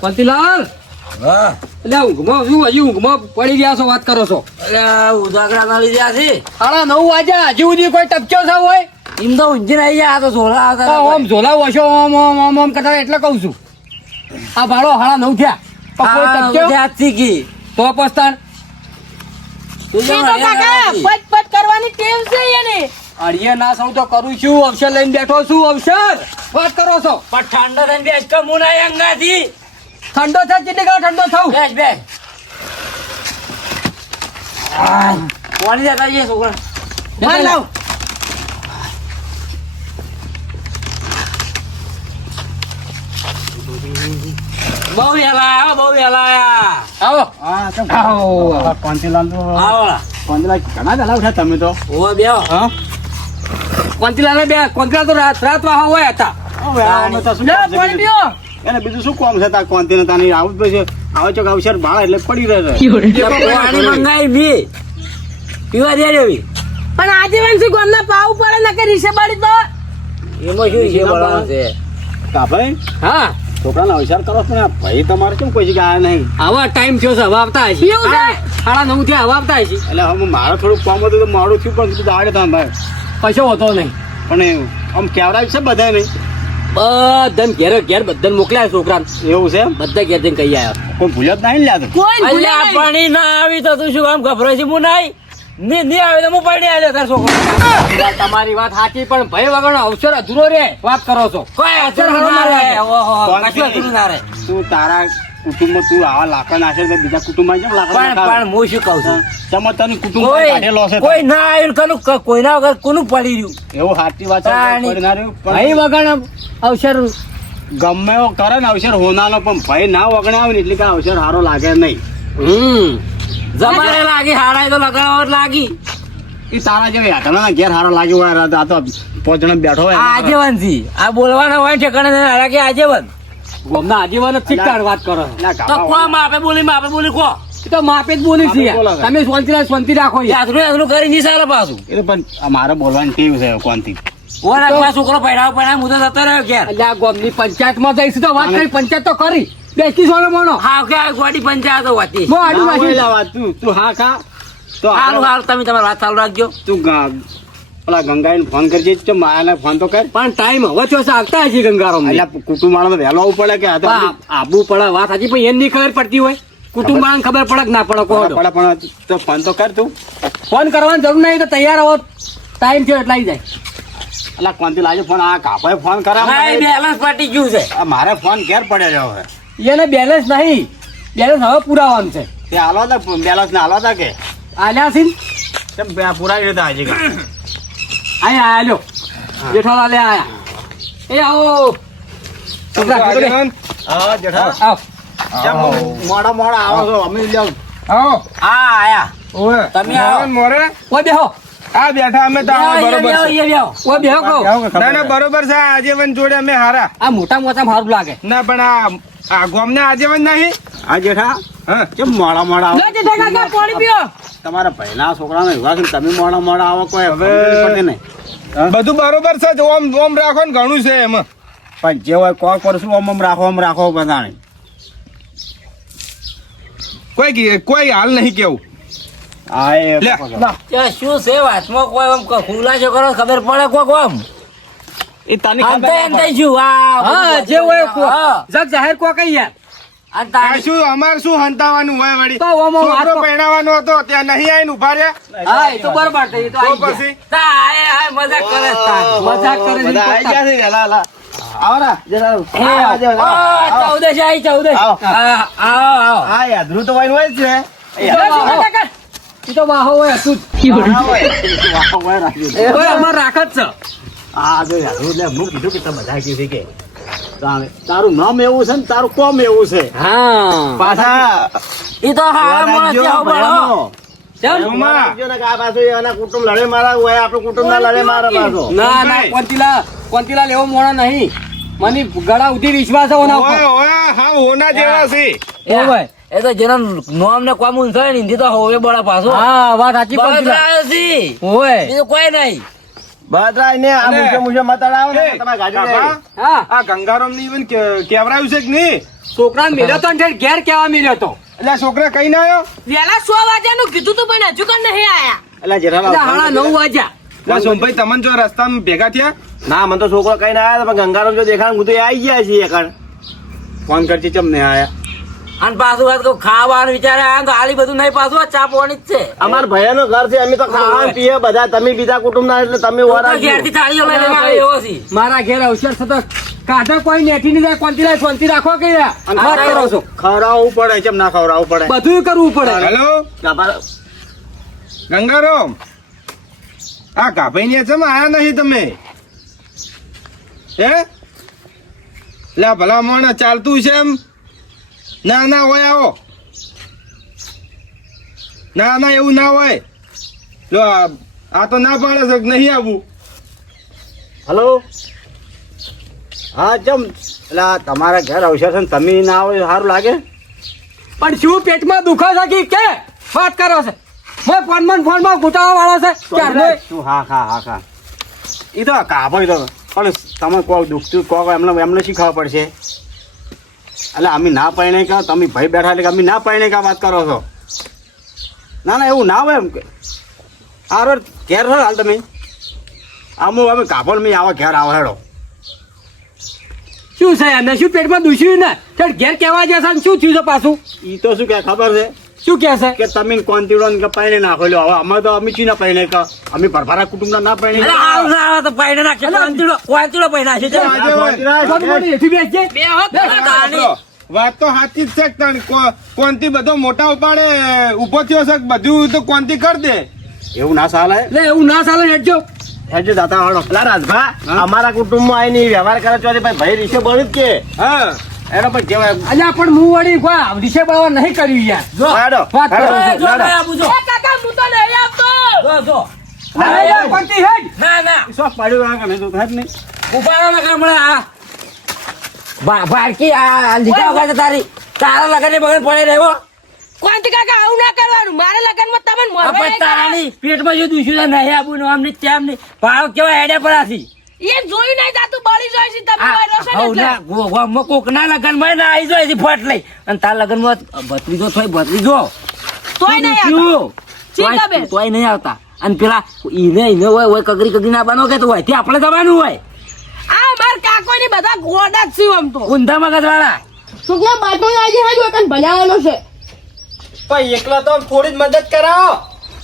પંતીલાલ હા એટલે ઊંઘમાં શું હજી ઊંઘમાં પડી ગયા છો વાત કરો છો એટલે ઉજાગરા ના લીધા છે 9:30 વાગ્યા હજી સુધી કોઈ ટપક્યો છે હોય એમ તો ઊંઘી આવી ગયા તો ઝોલા આવતા ઓમ ઝોલા વશો ઓમ કરતા એટલે કહું છું આ ભાડો 9:30 થયા પણ કોઈ ટપક્યો જાતી કી તો પસ્તાન પટ કરવાની ટેવ છે એને. અડિયે ના સૌ તો કરું છું અવસર લઈને બેઠો છું અવસર વાત કરો છો પણ ઠંડો થઈને બેસ કે મુના અંગાથી ઠંડો થાય કેટલી ઘણો ઠંડો થવું બેસ બેસ કોની જતા જઈએ છોકરા જતા લાવ બહુ વેલા આવો બહુ વેલા આવો હા કેમ આવો કોંતીલાલ તો આવો કોંતીલાલ ઘણા વેલા ઉઠ્યા તમે તો ઓ બેહો હા કોંતીલાલ તો રાત વાહા હોય હતા હવે અમે તો શું લે, કામ છે પાણી બીજું? પીઓ. એને બીજું શું કામ છે તાર કોંતીને તાની આવું જ પછી આવે ચોક અવસર ભાળે એટલે પડી રહે પાણી મંગાઈ બી પીવા દે રેવી પણ આજીવન થી ગોમના પાવ પડે ને કે રીસે બાળી તો એમાં શું છે બોલવાનું છે કાભાઈ હા છોકરાને અવસર કરો છો ને આ ભાઈ તમારે કેમ કોઈ જગ્યાએ આયા નહીં આવા ટાઈમ થયો છે હવે આવતા હશે પીવું છે? 9:30 થયા હવે આવતા હશે એટલે હવે મારે થોડું કામ હતું તો મોડું થયું પણ કીધું આવડે તમે ભાઈ કશો હોતો નહીં પણ આમ કેવડાય છે બધા નહીં બધાને ઘેર બધાને મોકલ્યા છોકરાને એવું છે બધા ઘેર જઈને કહી આવ્યા કોઈ ભૂલ્યો જ નહીં લ્યા તો કોઈ ભૂલે અલ્યા નહીં. પાણી ના આવી તો તું શું કામ ગભરાય છે હું નહીં ની આવે તો હું પડી આવ્યો તાર છોકરો તમારી વાત સાચી પણ ભય વગરનો અવસર અધૂરો રે વાત કરો છો કોઈ અસર ના રહે ઓહો કશું અસર ના રહે તું તારા કુટુંબમાં તું આવા લાકડા નાખે તો બીજા કુટુંબમાં કેમ લાકડા પણ નાખાવે? પણ હું શું કહું છું ચમત્કારનું કુટુંબ કાઢેલો છે કોઈ ના આવ્યું કનું કોઈના વગર કોનું પડી રહ્યું એવું સાચી વાત છે તાણી. કોઈ ના રહ્યું. ભય પણ વગરનો અવસર ગમે એવો કરે ને અવસર હોનાનો પણ ભય ના વગણાવે ને એટલે કે અવસર સારો લાગે નહીં જમાને લાગી હાડાય તો લગાવવા લાગી એ તારા જેવા હેઠળના ઘેર સારો લાગ્યો હોય આ તો 5 જણા બેઠો હોય આ આજીવન થી આ બોલવાના હોય ઠેકાણે નહીં હાડા આજીવન ગોમના આજીવન જ ઠીક વાત કરો એટલે તો ગાભા કો માપે બોલી કો એ તો માપે જ બોલી છે બોલો. તમે શાંતિ રાખો યાર. યાદનું કરી નહીં સારા પાછું એ તો પણ મારે બોલવાની ટેવ છે કોનથી ઓરા કોઈ છોકરો પડાવ હું તો જતો રહ્યો ઘેર એટલે આ ગોમની પંચાયતમાં જઈશું તો વાત કરી પંચાયત તો કરી બેસી સોનો મોનો હા કે આ ગોડી પંચાયતો વાતી મો આડું ના નાખી. હોય લાવા, તું હા ખા તો સારું આપણે- સારું તમે તમારી વાત ચાલુ રાખજો તું પેલા ગંગાઈને ફોન કરજે તો માયાને ફોન તો કર પણ ટાઈમ હવે છો આવતા હશે ગંગારામ એટલે કુટુંબ વાળા તો વહેલો આવવું પડે કે આ તો આબુ પડે વાત સાચી પણ એની ખબર પડતી હોય કુટુંબ વાળાને ખબર પડે કે ના પડે કોણ પડે પણ તો ફોન તો કર તું ફોન કરવાની જરૂર નહીં તો તૈયાર હો ટાઈમ થયો એટલે આવી જાય એટલે કોનથી લાજો ફોન આ કાપાએ ફોન કરે ભાઈ બેલેન્સ પટી ગયું છે મારે ફોન ઘેર પડ્યો છે હવે એને બેલેન્સ નહીં બેલેન્સ હવે પુરાવાનું છે તે હાલવા તા બેલેન્સ ને હાલવા તા કે આલ્યા સિંહ તેમ પુરાવી દેતા હજી કા આયા આલ્યો જેઠાલાલ આયા એ આવો છોકરા, છોકરી. હા જેઠા આવો કેમ મોડા આવો છો અમે લ્યો આવો હા આયા ઓય તમે આવો. મોરે ઓય બેહો આ બેઠા અમે તો આવો બરોબર છે ઓય બેહો કહો ના ના બરોબર છે આ આજીવન જોડે અમે હારા આ મોટા મોટા સારું લાગે ના પણ આ ગોમને આજીવન નહીં હા જેઠા હા કેમ મોડા આવો લો જેઠા કાકા પાણી પીઓ. તમારા પહેલા છોકરાને એવા છે ને તમે મોડા આવો કોઈ હવે- પડતી નહીં બધું બરોબર છે જ. ઓમ ઓમ રાખો ને ઘણું છે એમાં પણ જે હોય કોઈ કરશું આમ રાખો બધાને કોઈ હાલ નહીં કેવું હા એ લે. ત્યાં શું છે વાતમાં કોઈ આમ ખુલાસો કરો ખબર પડે કોઈ આમ એ તને અંતે અંતે શું હા જે હોય હા. જગ જાહેર કો કઈ યાર અને આ તારી- શું અમારે શું હંતાવાનું હોય વળી તો ઓમ ઓમ છોકરો આ તો- પહેણાવાનો હતો ત્યાં નહીં આવીને ઉભા રહ્યા હા એ તો બરોબર છે એ તો તો આઈ ગયા. પછી તા આય મજાક કરે છે તાર. મજાક કરે છે બધા આવી ગયા છે વહેલા આવો ને જરા એ આવો. ઓ, 14 આઈ 14. આવો. હા, આવો હા યાદરું તો વાઈન હોય જ છે લો, જેઠા કાકા. ઈ તો વાહો હોય હતું જ. વાહ, વાહ, રાખ્યું. ઓય અમાર રાખ જ છે હા જો યાદરું એટલે હું કીધું કે તમે બધા કીધું કે તારું નામ એવું છે ને તારું કોમ એવું છે હા પાછા ઈ તો હારા માણસ છે, હો બળો. કેમ? એમાં. રાખજો ને કે આ પાછું એના કુટુંબ લડે મારા હોય આપણું કુટુંબ ના લડે મારા પાછો ના ના કોંતીલાલ એવો મોણો નહીં મને ગળા ઉધી વિશ્વાસ છે ઓના ઉપર. ઓય ઓય હા હોના જેવા છે ઓ ભાઈ. એ તો જેના નોમ ને કોમુન થાય ને હિન્દી તો હવે બળા પાછો હા વાત સાચી બળદ કોંતીલાલ. લાવ્યો છે. ઓય બીજું કોઈ નહીં બદરાય ને આ અને- મુશે મુશે મતાડાવો ને એ, તમારી ગાડી કાકા, લઈ. હા આ ગંગારામ ની ઇવન કેવરાયું છે કે નહીં? છોકરા મેલ્યો તો ને ઘેર કેવા મેલ્યો તો એટલે આ છોકરા કઈ ના આવ્યો? વહેલા 100 વાગ્યાનું કીધું તું પણ હજુ કઈ નહીં આયા. એટલે જેઠાલાલ એટલે હાડા 9 વાગ્યા એટલે સોમભાઈ તમને જો રસ્તામાં ભેગા થયા? ના મને તો છોકરો કઈ ના આવ્યા પણ ગંગારામ જો દેખાય હું તો એ આવી ગયા છીએ એકણ ફોન કરતી ચમ ને આયા અને પાછું વાત કહું, ખાવાનું વિચારે આયા તો હાલી બધું નહીં, પાછું આ ચા પાણી જ છે. અમાર ભયાનું ઘર છે અમે તો ખાવા પીએ બધા તમે બીજા કુટુંબ ના એટલે તમે તો વરા ઘેરથી થાળીઓ લઈને આવે એવો છે. મારા ઘેર અવસર થતો કાઢો કોઈ નેટી ની જાય કોનથી લાય શાંતિ રાખો કે વાત કરો છો ખવડાવવું પડે ચમ ના ખવડાવવું પડે બધું કરવું પડે હેલો ગંગારામ, આ ગાભાઈ ને ચમ આયા નહીં તમે? હે લા ભલા મોણ ચાલતું છે એમ? ના ના હોય આવો. ના ના એવું ના હોય. જો આ તો ના પાડે છે કે નહીં આવવું. હલો હા ચમ એટલે આ તમારા ઘર અવસર છે ને તમે ના આવો એ સારું લાગે પણ શું પેટમાં દુખે છે કે વાત કરો છે મેં ફોનમાં ઘૂંટાવા વાળો છે ક્યારનો શું હા હા હા હા એ તો કાપો તો પણ તમે કોઈ દુખતું કહો એમને શી ખબર પડશે એટલે અમે ના પાઈને કહો તમે ભાઈ બેઠા એટલે કે અમે ના પાઈને કા વાત કરો છો ના ના એવું ના હોય એમ કે હારો ઘેર છો હાલ તમે આમ અમે કાપો મેં આવો ઘેર આવો હેડો શું છે એને શું પેટમાં દુખ્યું ને તે ઘેર કેવા જશે ને શું થયું છે પાછું એ તો શું કે ખબર છે શું કે છે કે તમે કોંતીડો ને પાઈને નાખો લ્યો હવે અમે તો અમે ચી ના પાઈને કહો અમે ભરભરા કુટુંબના ના પાઈને અરે આવું ના આવે તો પાઈને નાખશે. વાંચીડો પાઈ નાખશે. મોટી એથી બેસજે. બે હોત મિત્રો, વાત તો સાચી જ છે કે તાણ કોનથી બધો મોટા ઉપાડે ઉભો થયો છે કે બધું તો કોનથી કરી દે. એવું ના ચાલે લે એવું ના ચાલે હેડજો હેજો દાતા વાળો પેલા રાજભા અમારા કુટુંબમાં આવીને વ્યવહાર કરે છે ભાઈ રીસે બળી જ કે હા એનો પણ કેવાય અલ્યા પણ હું વળી કોઈ વિશે બળવા નહીં કર્યું યાર જો. હેડો વાત કરો એ છો. જો ભાઈ આબુ જો. એ કાકા હું તો નહીં આવતો. જો, જો. અરે યાર, કોનથી હેડ ના ના શોખ પાડ્યું આ કે નહીં તો થાય જ નહીં ઉપાડો ને હમણાં આ ભારકી આ લીધા વગર તો તારા લગન ને બગન પડે રહેવો. કોણથી કાકા આવું ના કરવાનું મારે લગનમાં તમને આ મોરવાઈ પણ તારાની પેટમાં જો દુશ્યું નહીં આબુ ને આમ નહીં તેમ નહીં ભાવ કેવા હેડે પડાશી. એ જોયું નહીં જાતું બળી જાય છે તમે વાયરો છે ને એટલે. કોકના લગનમાં ના આવી જાય છે ફટ લઈ અને તાર લગનમાં ભત્રીજો થોય ભત્રીજો તોય નહીં આવતા. ચિંતા બેન. તોય નહીં આવતા અને પેલા ઈને હોય કગરી ના બનો કે તો હોય ત્યાં આપણે જવાનું હોય આ માર કાકો ની બધા ગોડા જ છું આમ તો ઊંધા મગજ વાળા. છોકરા બાટો આજે હાજ વખત બનાવવાનો છે પણ એકલા તો થોડી જ મદદ કરાવો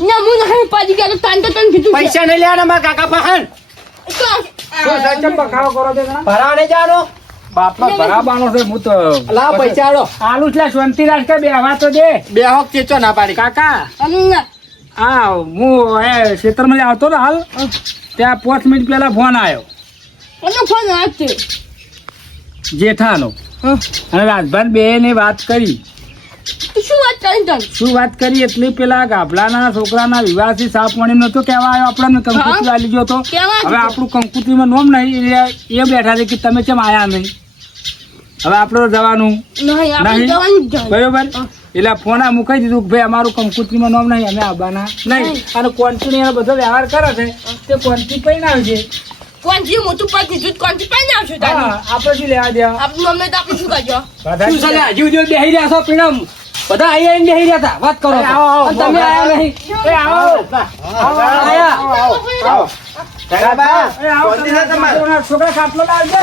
ના હું નહીં પાજી ગયા તો તાન તો તને કીધું છે. પૈસા નહીં લેવાના મારા કાકા પાહન ભરા નહીં જવાનો બાપા બરાબાનો છે હું તો લાવ પૈસા આલો આલુ છે શાંતિ રાખ કે બેહવા તો દે બે હોક ચેચો ના પાડી કાકા અમને આ હું એ ક્ષેત્રમાં આવતો ને હાલ ત્યાં 5 મિનિટ પહેલા ફોન આવ્યો કોનો ફોન આવશે જેઠાનો અને રાજભાન બે ની વાત કરી શું વાત કરી તને શું વાત કરી એટલી પેલા ગાભલાના છોકરાના વિવાહથી સાફ પાણી નતો કહેવા આવ્યો આપણને કંકુત્રી આલી ગયો તો કહેવા જ હવે તો. આપણું કંકુત્રીમાં નોમ નહીં એ બેઠા છે કે તમે કેમ આયા નહીં હવે આપણે જવાનું નહીં આપણે નહીં? જવાનું જ છે. બરોબર એટલે ફોન આ મૂકાઈ દીધું કે ભાઈ અમારું કંકુત્રીમાં નોમ નહીં અમે આવવાના નહીં અને કોન્ટિન્યુ બધો વ્યવહાર કરે છે તે કોન્ટી પૈણ આવશે કોણ જે મોટું પગ કીધું કોણ થી પાઈ આવશું તારે હા આપણે શું લેવા દેવા આપણું મમ્મી તો આપણે શું કરજો શું ચાલે હજી સુધી બેહી રહ્યા છો પીણમ બધા અહીંયા આવીને બેહી રહ્યા હતા વાત કરો છો. આવો, અને તમે આયા નહીં એ આવો આયા એ આવો છોકરા ખાટલો લાવજે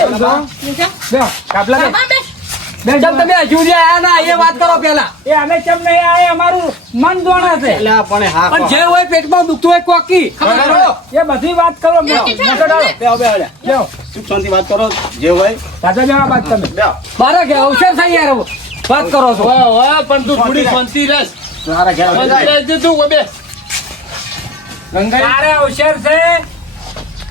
બેહો, ખાટલા બે. બાબા બેસ. મેડમ તમે હજી સુધી આયા ના એ વાત કરો પેલા એ અમે કેમ નહીં આ અમારું મન દોણા છે એટલે પણ હા પણ જે હોય પેટમાં દુખતું હોય કોકી ખબર કરો એ બધી વાત કરો બેહો. નકર ડાળો. બેહો બેહો લે બેહો. સુખ શાંતિ વાત કરો જે હોય રાજા બેહો બાદ તમે બેહો મારા ઘેર અવસર થઈ યાર વાત કરો છો પણ તું થોડી શાંતિ રસ. તમારા ઘેર આવી જાય. તારે હોશિયાર છે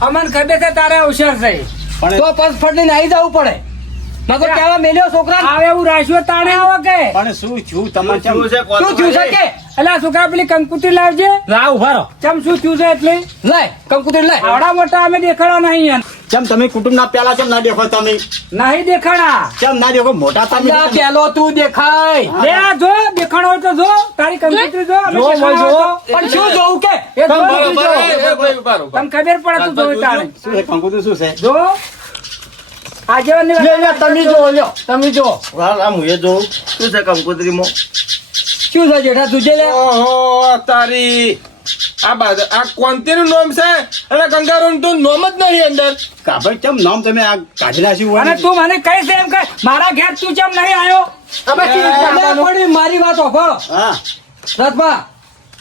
અમન ખબર છે તારે હોશિયાર છે પણ તો પગ ફટીને આવી જવું પડે નકર કેવા મેલ્યો છોકરા આવે એવું રાશ્યો તાણે આવે કે પણ શું છું તમારે ચમ શું થયું છે કે એટલે આ છોકરા પેલી કંકુતરી લાવજે લાવ ઉભા રહો ચમ શું થયું છે એટલે લાય કંકુતરી લાય આવડા મોટા અમે દેખાડા નહીં યાર કેમ તમે કુટુંબના પેલા કેમ ના દેખો તમે? નહીં દેખાણા કેમ ના દેખો? મોટા તમે અલ્યા, પેલો તું દેખાય. લે આ જો દેખાણો હોય તો જો તારી કંકોત્રી જો અમે જો, દેખાણા જો. હોય તો. પણ શું જોવું કે એ જો, બરોબર, જો. એ ભાઈ ઉભા રહો, ઉભા તને ખબર પડે તું જોઈ તાણે શું છે કંકુતરી શું છે? જો આગેવાનની લે, લે, તમે જો લ્યો, તમે જો આ મુએ જોઉં શું છે કંકોત્રીમાં? શું છે જેઠા તુજે લે રહો. ઓહો તારી આ કોંતીનું નામ છે અને ગંગારામ તું નામ જ નહીં અંદર. કાભાઈ કેમ નામ તમે આ કાઢી નાખ્યું હોય અને ને? તું મને કઈ છે એમ કે મારા ઘેર તું કેમ નહીં આવ્યો પણ મારી વાત ઓફળો હા રથભા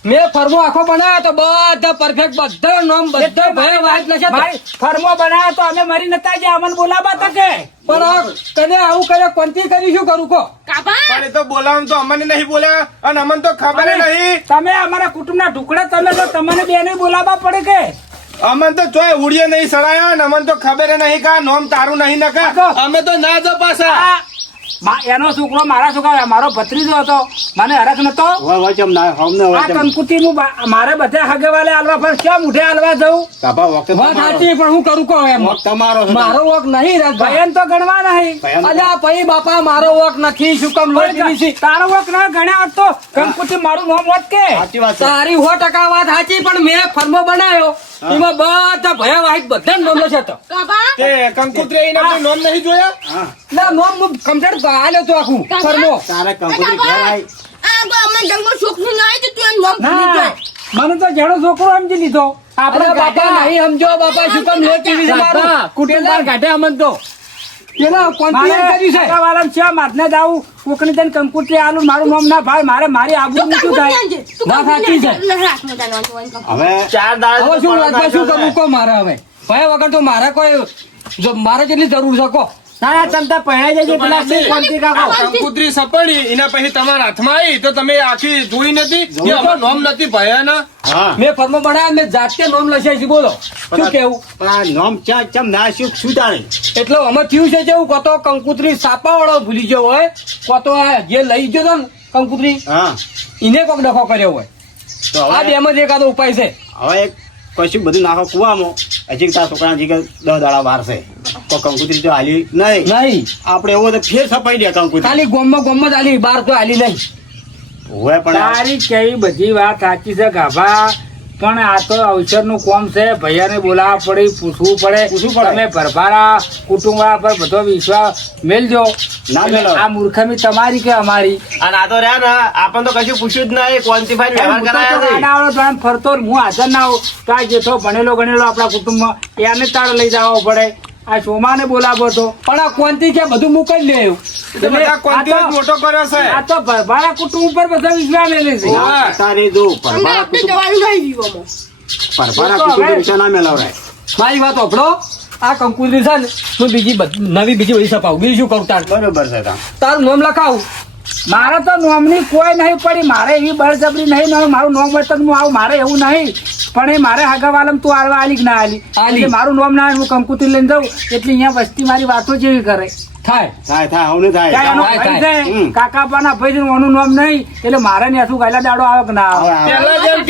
મેં ફરમો આખો બનાવ્યો તો બધા પરફેક્ટ બધા નામ બધા ભય વાત લખે ભાઈ ફરમો બનાવ્યો તો અમે મરી નતા ગયા અમને બોલાવા હતા કે પણ આ કને આવું કરે કોનથી કરી શું કરું કો પણ એ તો બોલાવવાનું તો અમને નહીં બોલ્યા અને અમને તો ખબર નહીં. તમે અમારા કુટુંબના ટુકડા તમે તો તમને બેને બોલાવવા પડે કે અમને તો ચોય ઉડીએ નહીં સડાયા અને અમને તો ખબર નહીં કે આ નામ તારું નહીં નકા અમે તો ના જ પાછા. એનો છોકરો મારા છોકરા મારો ભત્રીજો હતો મને હરખ નતો હોય કેમ ના અમને હોય આ કેમ? કંકુતી નું મારે બધા હગેવાલે હાલવા પર કેમ ઉઠે હાલવા જવું કાભા વખત વાત સાચી પણ હું કરું કો એમ વખત તમારો છે. મારો વોક નહીં રથભાઈ ભયન તો ગણવા નહીં ભયન તો- અલ્યા ભાઈ બાપા મારો વોક નથી શું કામ લોહી છે તારો વખ ના ગણ્યા હોત તો કંકુતી મારું નામ હોત કે સાચી વાત છે. તારી 100% વાત સાચી પણ મેં ફરમો બનાવ્યો એમાં બધા ભયા વાહિત બધા નામ લખે તો તે કંકુત્રી એના કોઈ નામ નહીં જોયા. હા ના નામ હું કમ્પ્લીટ ગાલ્યો તો આખું ફરમો તારે કંકુતરી ઘેર આવી. ના મને તો જેનો છોકરો સમજી લીધો આપણે આપણે બાપા નહીં સમજો બાપા શું કામ લોહી પીવી છે મારું કુટુંબ બહાર કાઢે અમન તો પેલા કોન્ફિડન્સ કર્યું છે વાળા છે માથને જાવું કોકની તને કંકુત્રી આલું મારું નામ ના ભાઈ મારે મારી આબરૂ ઊંચું થાય વાત સાચી છે હવે 4 દાડા હવે શું રાજભાઈ શું કરવું કો મારે હવે ભયા વગર તો મારે કોઈ જો મારે જેટલી જરૂર છે કો ના તમતા પહેણાઈ જજે પેલા છે કોંતી કાકો આ કંકુત્રી સપડી એના પછી તમારા હાથમાં આવી તો તમે આખી જોઈ નથી કે અમારું નામ નથી ભયાના. હા મેં ફરમો બનાવ્યા મેં જાતે નામ લખાય છે બોલો શું કેવું પણ આ નામ ચમ ના શું તારે? એટલે અમે થયું છે જેવું કોતો કંકુતરી સાપા વાળો ભૂલી ગયો હોય કોતો આ જે લઈ ગયો તો ને કંકુતરી હા એને કોક ડખો કર્યો હોય તો આ હવે બેમાં જ એકાદો ઉપાય છે હવે એક કશું બધું નાખો કુવામાં હજી તારા છોકરા હજી 10 દાડા વાર છે તો કંકુતરી તો હાલી નહીં. નહીં આપણે એવો તો ફેર છપાઈ દે કંકુતરી ખાલી ગોમમાં જ આલી બાર તો આલી નહીં હોય પણ આ- તારી કેવી બધી વાત સાચી છે ગાભા પણ આ તો અવસર નું કોમ છે ભૈયાને બોલાવવા પડે પૂછવું પડે તમે ભરભારા કુટુંબ વાળા પર બધો વિશ્વાસ મેલજો ના મેલો. આ મૂર્ખમી તમારી કે અમારી અને આ તો રહ્યા ને આપણને તો કશું પૂછ્યું જ નહીં ક્વોન્ટિફાઈડ વ્યવહાર કરાયા છે. આડાવાળો તો આમ ફરતો હું હાજર ના હોઉં તો આ જેઠો ભણેલો ગણેલો આપણા કુટુંબમાં એને તારે લઈ જવો પડે આ સોમાને બોલાવો તો પણ આ કોનથી કે બધું મુકાઈ લે એવું તો બધા કોંતીનો જ મોટો કર્યો છે. આ તો ભરભારા કુટુંબ ઉપર બધા વિશ્વાસ મેલે છે ના, તારે જો પરભારા કુટુંબ વિશે ના મેળવરાય. મારી વાત ઓફળો આ કંકુતરી છે ને હું નવી બીજી બધી છપાવું બીજું શું કરું તાર બરોબર છે તાર. તારું નામ લખાવું મારે તો નોમની કોઈ નહીં પડી મારે એવી બળજબરી નહીં ને મારું નોમ હોય તો હું આવું મારે એવું નહીં પણ એ મારે હગાવાલમ તું આલવા આલી કે ના આલી આલી. એટલે મારું નોમ ના આવે, હું કંકુતરી લઈને જાઉં એટલે અહીંયા વસ્તી મારી વાતો જેવી કરે થાય થાય હવે ક્યાં થાય એનો થાય, ભાઈ થાય. છે, કાકાપાના ભાઈ છે, એનું નામ નહીં એટલે મારે ને શું ગાયલા દાડો આવે કે ના આવે હવે પેલા જેમ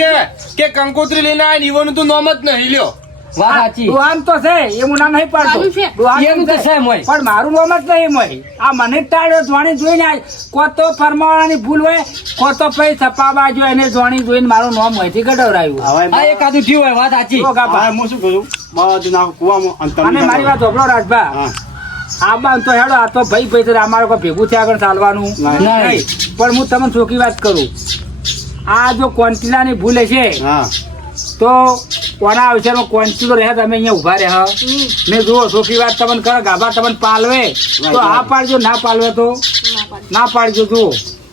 કે કંકોત્રી લઈને આ ઈવોનું તો નામ જ નહીં લ્યો. વાત સાચી ડોહાન તો છે એ હું ના નહીં પાડતો ડોહાન એનું તો છે મોય. પણ મારું નામ જ નહીં મોય આ મને ટાળ્યો જોણી જોઈને આ કો તો ફરમાવાળાની ભૂલ હોય કો તો પછી છપાવા જો એને જોણી જોઈને મારું નામ હોયથી કઢવરાયું હવે આ એકાદું થયું હોય વાત સાચી જો ગાભા. હવે હું શું કરું બધું નાખો કુવામાં અને તમે અને મારી વાત હોભળો રાજભા હા આ બાન તો હેડો આ તો ભાઈ ભાઈ છે, અમારે કોઈ ભેગું થયા આગળ ચાલવાનું નહીં. નહીં પણ હું તમને ચોખ્ખી વાત કરું આ જો કોન્ટિલાની ભૂલ છે હા તો કોના અવસરમાં કોન્ટિલો રહ્યા તમે અહીંયા ઉભા રહ્યા ને જુઓ ચોખ્ખી વાત તમને કરો ગાભા તમને પાલવે તો આ પાડજો ના પાલવે તો ના પાડજો જુઓ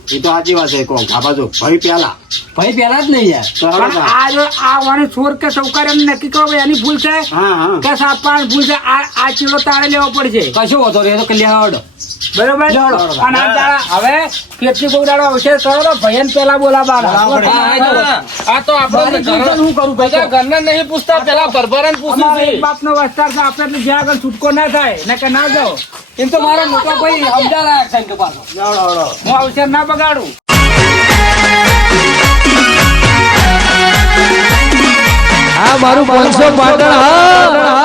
એ તો સાચી વાત છે કહો ગાભા જો ભાઈ પેલા ભાઈ પેલા જ નહીં યાર તો હવે પણ તો- આ જો આ વાણી છોર કે સૌકર્ય નક્કી કરો ભાઈ એની ભૂલ છે હા હા કે સાપાન ભૂલ છે આ ચીલો તારે લેવો પડશે કશો વાંધો નહીં એ તો કલ્યાણ આવડો બરોબર અને આ દાડા હવે કેટલી કોઈ દાડો અવસર કરો તો ભયન પેલા બોલાવવાના આ તો આપણે હું કરું ભાઈ બધા ઘરના નહીં પૂછતા પેલા ભરભરાને પૂછ્યું અમારે છે. એક બાપનો વસ્તાર છે આપણે એટલે જ્યાં આગળ છૂટકો ના થાય ને કે ના જાઓ એમ તો મારા મોટા ભાઈ સમજાણા છે એમ તો પાછો હું અવસર ના બગાડું આ મારું 500 પાટણ હા